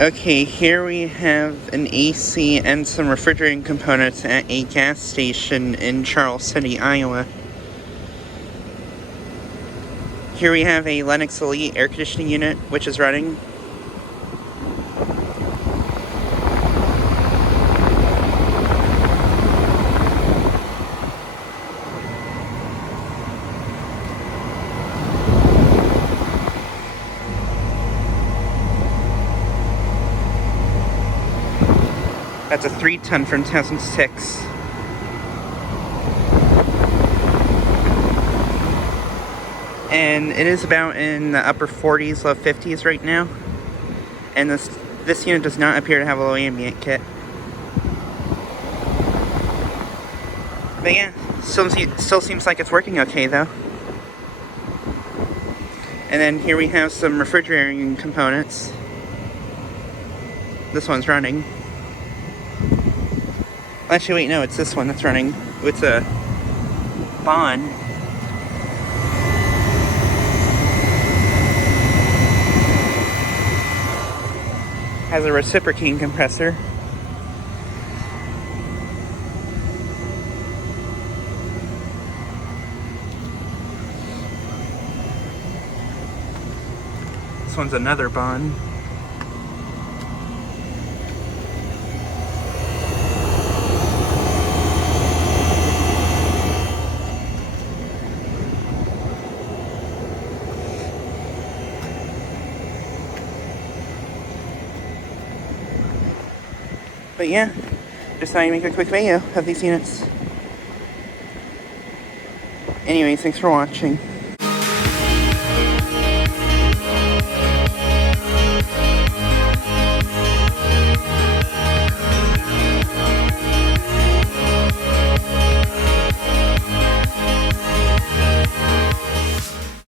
Okay, here we have an AC and some refrigerating components at a gas station in Charles City, Iowa. Here we have a Lennox Elite air conditioning unit, which is running. That's a 3-ton from 2006. And it is about in the upper 40s, low 50s right now. And this unit does not appear to have a low ambient kit. But yeah, still seems like it's working okay though. And then here we have some refrigerating components. This one's running. Actually, wait, no, it's this one that's running. It's a Bond. Has a reciprocating compressor. This one's another Bond. But yeah, just thought I'd make a quick video of these units. Anyways, thanks for watching.